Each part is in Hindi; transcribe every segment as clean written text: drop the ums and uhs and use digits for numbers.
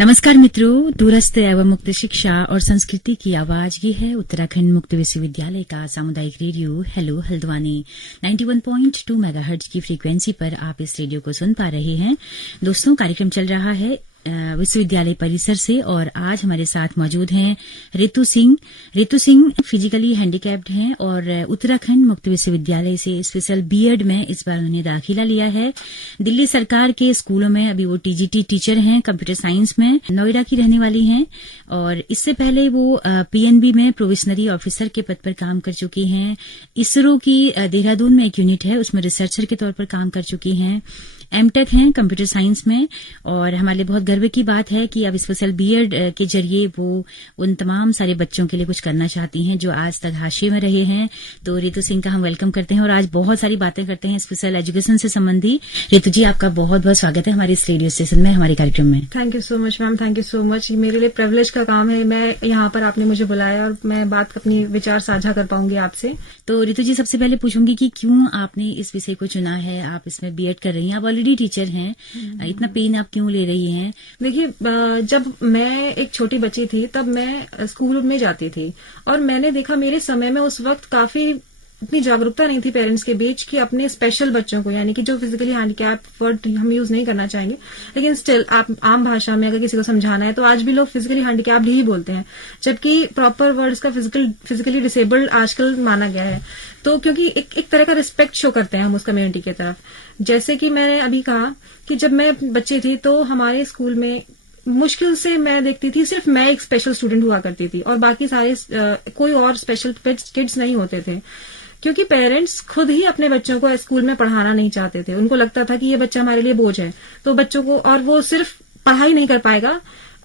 नमस्कार मित्रों, दूरस्थ एवं मुक्त शिक्षा और संस्कृति की आवाज ये है उत्तराखंड मुक्त विश्वविद्यालय का सामुदायिक रेडियो हेलो हल्द्वानी 91.2 मेगाहर्ट्ज की फ्रीक्वेंसी पर आप इस रेडियो को सुन पा रहे हैं। दोस्तों, कार्यक्रम चल रहा है विश्वविद्यालय परिसर से और आज हमारे साथ मौजूद हैं रितु सिंह। रितु सिंह फिजिकली हैंडीकैप्ड हैं और उत्तराखंड मुक्त विश्वविद्यालय से स्पेशल बीएड में इस बार उन्होंने दाखिला लिया है। दिल्ली सरकार के स्कूलों में अभी वो टीजीटी टीचर हैं, कंप्यूटर साइंस में। नोएडा की रहने वाली हैं और इससे पहले वो पीएनबी में प्रोविशनरी ऑफिसर के पद पर काम कर चुकी हैं। इसरो की देहरादून में एक यूनिट है, उसमें रिसर्चर के तौर पर काम कर चुकी हैं। एमटेक हैं कंप्यूटर साइंस में और हमारे लिए बहुत गर्व की बात है कि अब स्पेशल बीएड के जरिए वो उन तमाम सारे बच्चों के लिए कुछ करना चाहती हैं जो आज तक हाशिए में रहे हैं। तो रितु सिंह का हम वेलकम करते हैं और आज बहुत सारी बातें करते हैं स्पेशल एजुकेशन से संबंधी। रितु जी, आपका बहुत बहुत स्वागत है हमारे इस रेडियो स्टेशन में, हमारे कार्यक्रम में। Thank you so much ma'am, thank you so much. मेरे लिए प्रिविलेज का काम है, मैं यहाँ पर आपने मुझे बुलाया और मैं बात अपनी विचार साझा कर पाऊंगी आपसे। तो रितु जी, सबसे पहले पूछूंगी कि क्यों आपने इस विषय को चुना है। आप इसमें बीएड कर रही हैं, आप ऑलरेडी टीचर हैं, इतना पेन आप क्यों ले रही हैं? देखिए, जब मैं एक छोटी बच्ची थी तब मैं स्कूल में जाती थी और मैंने देखा मेरे समय में उस वक्त काफी इतनी जागरूकता नहीं थी पेरेंट्स के बीच कि अपने स्पेशल बच्चों को, यानी कि जो फिजिकली हैंडीकैप वर्ड हम यूज नहीं करना चाहेंगे, लेकिन स्टिल आप आम भाषा में अगर किसी को समझाना है तो आज भी लोग फिजिकली हैंडीकैप्ड ही बोलते हैं, जबकि प्रॉपर वर्ड इसका फिजिकली डिसेबल्ड आजकल माना गया है। तो क्योंकि एक तरह का रिस्पेक्ट शो करते हैं हम उस कम्युनिटी की तरफ। जैसे कि मैंने अभी कहा कि जब मैं बच्ची थी तो हमारे स्कूल में मुश्किल से मैं देखती थी सिर्फ मैं एक स्पेशल स्टूडेंट हुआ करती थी और बाकी सारे कोई और स्पेशल किड्स नहीं होते थे, क्योंकि पेरेंट्स खुद ही अपने बच्चों को स्कूल में पढ़ाना नहीं चाहते थे। उनको लगता था कि ये बच्चा हमारे लिए बोझ है, तो बच्चों को, और वो सिर्फ पढ़ाई नहीं कर पाएगा,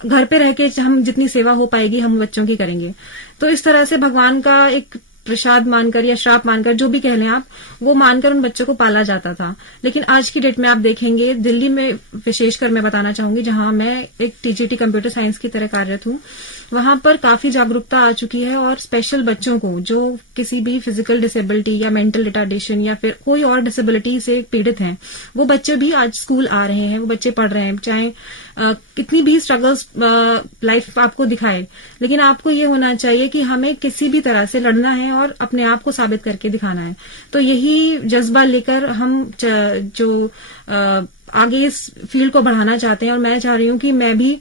घर पे रह के हम जितनी सेवा हो पाएगी हम बच्चों की करेंगे। तो इस तरह से भगवान का एक प्रसाद मानकर या श्राप मानकर, जो भी कह लें आप, वो मानकर उन बच्चों को पाला जाता था। लेकिन आज की डेट में आप देखेंगे, दिल्ली में विशेषकर मैं बताना चाहूंगी, जहां मैं एक टीजीटी कंप्यूटर साइंस की तरह कार्यरत हूं, वहां पर काफी जागरूकता आ चुकी है और स्पेशल बच्चों को जो किसी भी फिजिकल डिसेबिलिटी या मेंटल रिटार्डेशन या फिर कोई और डिसेबिलिटी से पीड़ित हैं, वो बच्चे भी आज स्कूल आ रहे हैं, वो बच्चे पढ़ रहे हैं। चाहे कितनी भी स्ट्रगल्स लाइफ आपको दिखाए, लेकिन आपको ये होना चाहिए कि हमें किसी भी तरह से लड़ना है और अपने आप को साबित करके दिखाना है। तो यही जज्बा लेकर हम जो आगे इस फील्ड को बढ़ाना चाहते हैं और मैं चाह रही हूँ कि मैं भी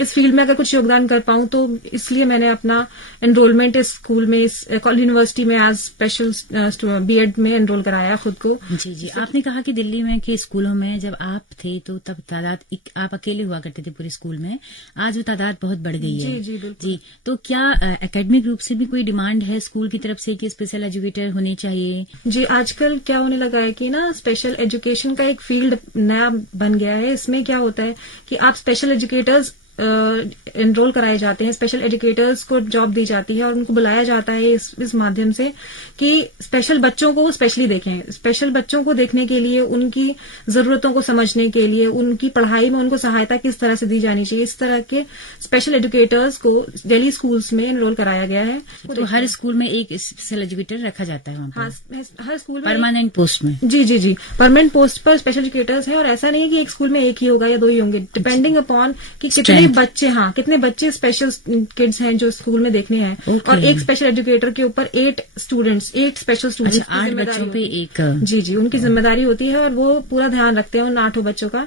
इस फील्ड में अगर कुछ योगदान कर पाऊं, तो इसलिए मैंने अपना एनरोलमेंट इस स्कूल में, इस यूनिवर्सिटी में एज स्पेशल बीएड में एनरोल कराया खुद को। जी जी, आपने कहा कि दिल्ली में के स्कूलों में जब आप थे तो तब तादाद आप अकेले हुआ करते थे पूरे स्कूल में, आज वो तादाद बहुत बढ़ गई है। जी जी बिल्कुल जी। तो क्या एकेडमिक रूप से भी कोई डिमांड है स्कूल की तरफ से कि स्पेशल एजुकेटर होने चाहिए? जी, आजकल क्या होने लगा है कि ना स्पेशल एजुकेशन का एक फील्ड नया बन गया है। इसमें क्या होता है कि आप स्पेशल एजुकेटर्स एनरोल कराए जाते हैं, स्पेशल एजुकेटर्स को जॉब दी जाती है और उनको बुलाया जाता है इस माध्यम से कि स्पेशल बच्चों को स्पेशली देखें। स्पेशल बच्चों को देखने के लिए, उनकी जरूरतों को समझने के लिए, उनकी पढ़ाई में उनको सहायता किस तरह से दी जानी चाहिए, इस तरह के स्पेशल एजुकेटर्स को दिल्ली स्कूल्स में एनरोल कराया गया है। तो हर स्कूल में एक स्पेशल एजुकेटर रखा जाता है वहाँ पर? हर स्कूल में परमानेंट पोस्ट में? जी जी जी, परमानेंट पोस्ट पर स्पेशल एजुकेटर्स हैं और ऐसा नहीं है कि एक स्कूल में एक ही होगा या दो ही होंगे, डिपेंडिंग अपॉन कि कितने बच्चे, हाँ, कितने बच्चे स्पेशल किड्स हैं जो स्कूल में देखने हैं। और एक स्पेशल एजुकेटर के ऊपर 8 स्पेशल स्टूडेंट्स, 8 बच्चों पे एक। जी जी, उनकी जिम्मेदारी होती है और वो पूरा ध्यान रखते हैं उन 8 बच्चों का।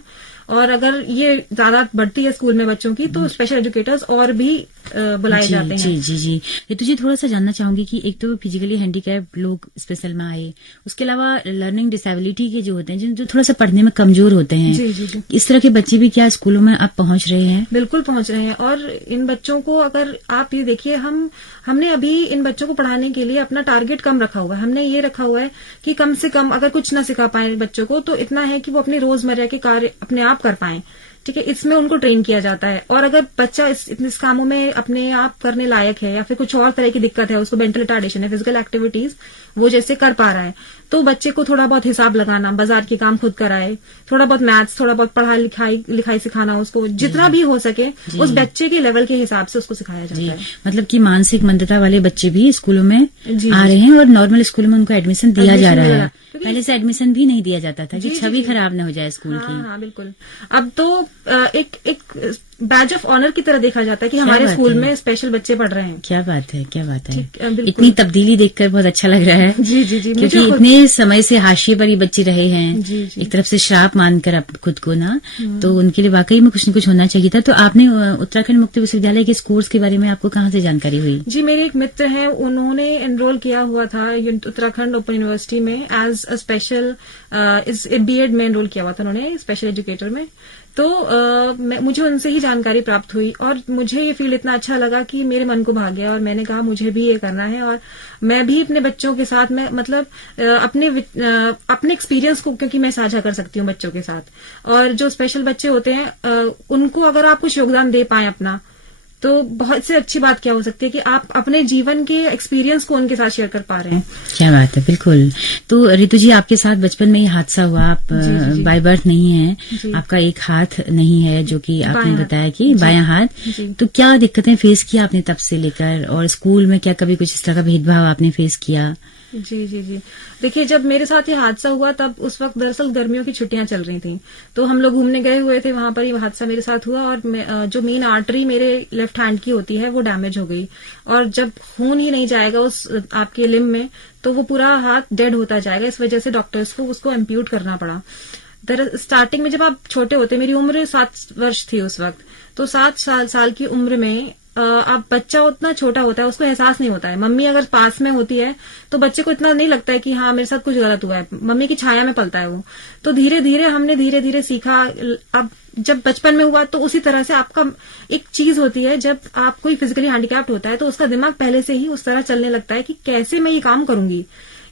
और अगर ये तादाद बढ़ती है स्कूल में बच्चों की तो स्पेशल एजुकेटर्स और भी बुलाए जाते हैं। जी जी जी। ये तुझे थोड़ा सा जानना चाहूंगी कि एक तो फिजिकली हैंडीकैप लोग स्पेशल में आए, उसके अलावा लर्निंग डिसेबिलिटी के जो होते हैं, जो थोड़ा सा पढ़ने में कमजोर होते हैं, जी जी जी, इस तरह के बच्चे भी क्या स्कूलों में अब पहुंच रहे हैं? बिल्कुल पहुंच रहे हैं। और इन बच्चों को अगर आप ये देखिए, हमने अभी इन बच्चों को पढ़ाने के लिए अपना टारगेट कम रखा हुआ है। हमने ये रखा हुआ है कि कम से कम अगर कुछ ना सिखा पाए बच्चों को तो इतना है कि वो अपने रोजमर्रा के कार्य अपने आप कर पाए। ठीक है, इसमें उनको ट्रेन किया जाता है। और अगर बच्चा इस कामों में अपने आप करने लायक है या फिर कुछ और तरह की दिक्कत है, उसको मेंटल रिटार्डेशन है, फिजिकल एक्टिविटीज वो जैसे कर पा रहा है, तो बच्चे को थोड़ा बहुत हिसाब लगाना, बाजार के काम खुद कराए, थोड़ा बहुत मैथ्स, थोड़ा बहुत पढ़ाई लिखाई सिखाना, उसको जितना भी हो सके उस बच्चे के लेवल के हिसाब से उसको सिखाया जाता है। मतलब कि मानसिक मंदता वाले बच्चे भी स्कूलों में आ रहे हैं और नॉर्मल स्कूलों में उनको एडमिशन दिया जा रहा है। पहले से एडमिशन भी नहीं दिया जाता था कि छवि खराब न हो जाए स्कूल की। हाँ बिल्कुल। अब तो एक बैज ऑफ ऑनर की तरह देखा जाता है कि हमारे स्कूल में स्पेशल बच्चे पढ़ रहे हैं। क्या बात है, क्या बात है। बिल्कुल। इतनी तब्दीली देखकर बहुत अच्छा लग रहा है। जी जी जी, क्योंकि इतने समय से हाशिए पर ये बच्चे रहे हैं। जी जी। एक तरफ से श्राप मानकर अब खुद को ना, तो उनके लिए वाकई में कुछ न कुछ होना चाहिए था। तो आपने उत्तराखंड मुक्त विश्वविद्यालय के इस कोर्स के बारे में आपको कहाँ से जानकारी हुई? जी, मेरे एक मित्र हैं, उन्होंने एनरोल किया हुआ था उत्तराखंड ओपन यूनिवर्सिटी में एज अ स्पेशल बीएड में एनरोल किया हुआ था उन्होंने, स्पेशल एजुकेटर में। तो मुझे उनसे ही जानकारी प्राप्त हुई और मुझे ये फील्ड इतना अच्छा लगा कि मेरे मन को भा गया और मैंने कहा मुझे भी ये करना है। और मैं भी अपने बच्चों के साथ में मतलब अपने एक्सपीरियंस को, क्योंकि मैं साझा कर सकती हूँ बच्चों के साथ, और जो स्पेशल बच्चे होते हैं उनको अगर आप कुछ योगदान दे पाएं अपना, तो बहुत से अच्छी बात क्या हो सकती है कि आप अपने जीवन के एक्सपीरियंस को उनके साथ शेयर कर पा रहे हैं। क्या बात है, बिल्कुल। तो रितु जी, आपके साथ बचपन में ये हादसा हुआ, आप बाय बर्थ नहीं है, आपका एक हाथ नहीं है, जो कि आपने बताया कि बायां हाथ। तो क्या दिक्कतें फेस किया आपने तब से लेकर, और स्कूल में क्या कभी कुछ इस तरह का भेदभाव आपने फेस किया? जी जी जी, देखिए जब मेरे साथ ये हादसा हुआ तब उस वक्त दरअसल गर्मियों की छुट्टियां चल रही थी, तो हम लोग घूमने गए हुए थे, वहां पर ये हादसा मेरे साथ हुआ और जो मेन आर्टरी मेरे लेफ्ट हैंड की होती है वो डैमेज हो गई, और जब खून ही नहीं जाएगा उस आपके लिम्ब में तो वो पूरा हाथ डेड होता जाएगा। इस वजह से डॉक्टर्स को उसको एम्प्यूट करना पड़ा। स्टार्टिंग में जब आप छोटे होते, मेरी उम्र 7 वर्ष थी उस वक्त, तो 7 साल की उम्र में आप बच्चा उतना छोटा होता है, उसको एहसास नहीं होता है। मम्मी अगर पास में होती है तो बच्चे को इतना नहीं लगता है कि हाँ मेरे साथ कुछ गलत हुआ है, मम्मी की छाया में पलता है वो। तो धीरे धीरे हमने धीरे धीरे सीखा। अब जब बचपन में हुआ तो उसी तरह से आपका एक चीज होती है, जब आप कोई फिजिकली हैंडीकैप्ड होता है तो उसका दिमाग पहले से ही उस तरह चलने लगता है कि कैसे मैं ये काम करूंगी।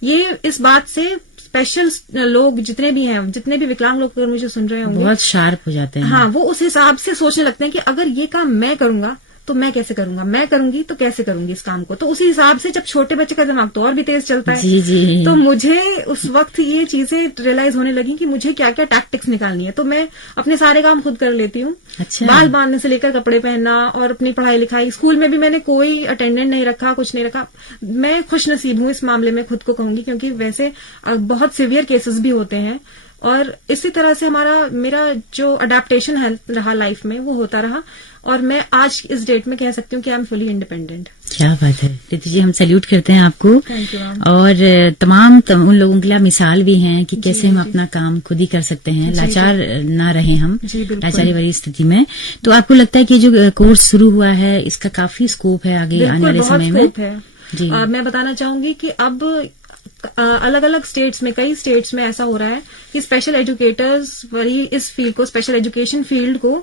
ये इस बात से स्पेशल लोग जितने भी हैं, जितने भी विकलांग लोग अगर मुझे सुन रहे होंगे, बहुत शार्प हो जाते हैं। हाँ, वो उस हिसाब से सोचने लगते हैं कि अगर ये काम मैं करूंगा तो मैं कैसे करूंगा, मैं करूंगी तो कैसे करूंगी इस काम को। तो उसी हिसाब से जब छोटे बच्चे का दिमाग तो और भी तेज चलता है। जी जी। तो मुझे उस वक्त ये चीजें रियलाइज होने लगी कि मुझे क्या क्या टैक्टिक्स निकालनी है। तो मैं अपने सारे काम खुद कर लेती हूँ। अच्छा। बाल बांधने से लेकर कपड़े पहनना और अपनी पढ़ाई लिखाई। स्कूल में भी मैंने कोई अटेंडेंट नहीं रखा, कुछ नहीं रखा। मैं खुश नसीब हूँ इस मामले में, खुद को कहूंगी, क्योंकि वैसे बहुत सीवियर केसेस भी होते हैं। और इसी तरह से मेरा जो अडेप्टेशन है रहा लाइफ में वो होता रहा, और मैं आज इस डेट में कह सकती हूँ कि आई एम फुली इंडिपेंडेंट। क्या बात है रितु जी, हम सैल्यूट करते हैं आपको। Thank you ma'am. और तमाम उन लोगों के लिए मिसाल भी हैं कि कैसे हम अपना काम खुद ही कर सकते हैं, लाचार ना रहे हम लाचारी वाली स्थिति में। तो आपको लगता है कि जो कोर्स शुरू हुआ है इसका काफी स्कोप है आगे आने वाले समय में? है जी। मैं बताना चाहूंगी कि अब अलग अलग स्टेट्स में, कई स्टेट्स में ऐसा हो रहा है कि स्पेशल एजुकेटर्स वाली इस फील्ड को, स्पेशल एजुकेशन फील्ड को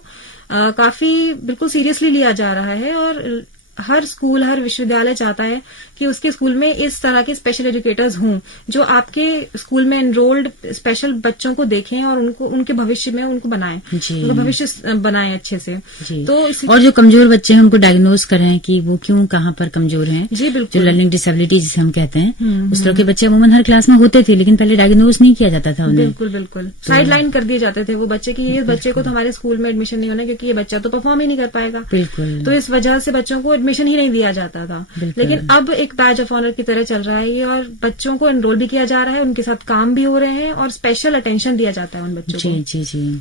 काफी बिल्कुल सीरियसली लिया जा रहा है। और हर स्कूल, हर विश्वविद्यालय चाहता है कि उसके स्कूल में इस तरह के स्पेशल एजुकेटर्स हों जो आपके स्कूल में एनरोल्ड स्पेशल बच्चों को देखें और उनके भविष्य में उनको बनाएं, उनका भविष्य बनाएं अच्छे से। तो और जो कमजोर बच्चे हैं उनको डायग्नोज करें कि वो क्यों, कहाँ पर कमजोर हैं। जी बिल्कुल। जो लर्निंग डिसेबिलिटी जिसे हम कहते हैं, उस तरह के बच्चे अमूमन हर क्लास में होते थे, लेकिन पहले डायग्नोज नहीं किया जाता था उन्हें। बिल्कुल बिल्कुल। साइड लाइन कर दिए जाते थे वो बच्चे की, ये बच्चे को तो हमारे स्कूल में एडमिशन नहीं होना क्योंकि ये बच्चा तो परफॉर्म ही नहीं कर पाएगा। बिल्कुल। तो इस वजह से बच्चों को एडमिशन ही नहीं दिया जाता था। लेकिन अब एक बैज ऑफ ऑनर की तरह चल रहा है ये, और बच्चों को एनरोल भी किया जा रहा है, उनके साथ काम भी हो रहे हैं और स्पेशल अटेंशन दिया जाता है उन बच्चों को। जी जी।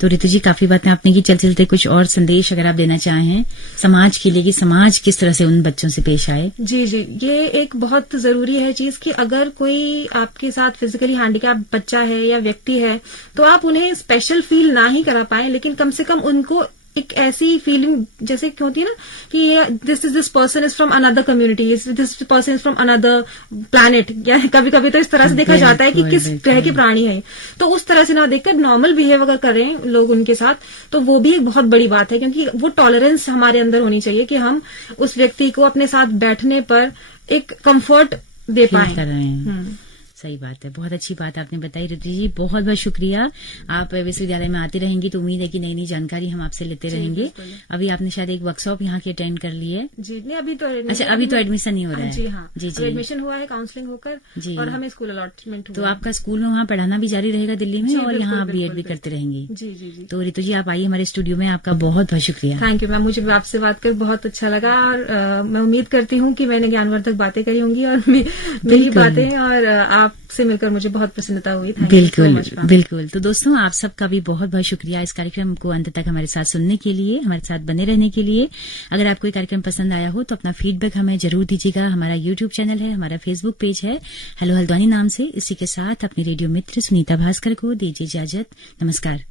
तो रितु जी, काफी बातें आपने की, चलते चलते कुछ और संदेश अगर आप देना चाहें समाज के लिए कि समाज किस तरह से उन बच्चों से पेश आए। जी जी, ये एक बहुत जरूरी है चीज कि अगर कोई आपके साथ फिजिकली हैंडीकैप बच्चा है या व्यक्ति है तो आप उन्हें स्पेशल फील ना ही करा पाए, लेकिन कम से कम उनको एक ऐसी फीलिंग जैसे क्यों होती है ना कि this person is from another community, this person is from another planet, या कभी कभी तो इस तरह से देखा जाता है कि किस ग्रह के प्राणी है। तो उस तरह से ना देखकर नॉर्मल बिहेव अगर करें लोग उनके साथ, तो वो भी एक बहुत बड़ी बात है, क्योंकि वो टॉलरेंस हमारे अंदर होनी चाहिए कि हम उस व्यक्ति को अपने साथ बैठने पर एक कंफर्ट दे पाए। सही बात है, बहुत अच्छी बात आपने बताई रितु जी, बहुत बहुत शुक्रिया। आप विश्वविद्यालय में आती रहेंगी तो उम्मीद है कि नई नई जानकारी हम आपसे लेते रहेंगे। अभी आपने शायद एक वर्कशॉप यहाँ की अटेंड कर ली है। जी नहीं, अभी तो अच्छा, अभी तो एडमिशन नहीं हो रहा है। जी हाँ, जी जी, एडमिशन हुआ है काउंसलिंग होकर जी, और हमें स्कूल अलॉटमेंट हुआ। तो आपका स्कूल में वहाँ पढ़ाना भी जारी रहेगा दिल्ली में, और यहाँ आप बीएड भी करते रहेंगी। जी जी जी। तो रितु जी, आप आइए हमारे स्टूडियो में, आपका बहुत बहुत शुक्रिया। थैंक यू मैम, मुझे भी आपसे बात कर बहुत अच्छा लगा, और मैं उम्मीद करती हूँ कि मैंने ज्ञानवर्धक बातें करी होंगी और मेरी बातें और आप आपसे मिलकर मुझे बहुत प्रसन्नता हुई। बिल्कुल बिल्कुल। तो दोस्तों, आप सबका भी बहुत बहुत शुक्रिया इस कार्यक्रम को अंत तक हमारे साथ सुनने के लिए, हमारे साथ बने रहने के लिए। अगर आपको ये कार्यक्रम पसंद आया हो तो अपना फीडबैक हमें जरूर दीजिएगा। हमारा यूट्यूब चैनल है, हमारा फेसबुक पेज है हेलो हल्द्वानी नाम से। इसी के साथ अपने रेडियो मित्र सुनीता भास्कर को दीजिए इजाजत। नमस्कार।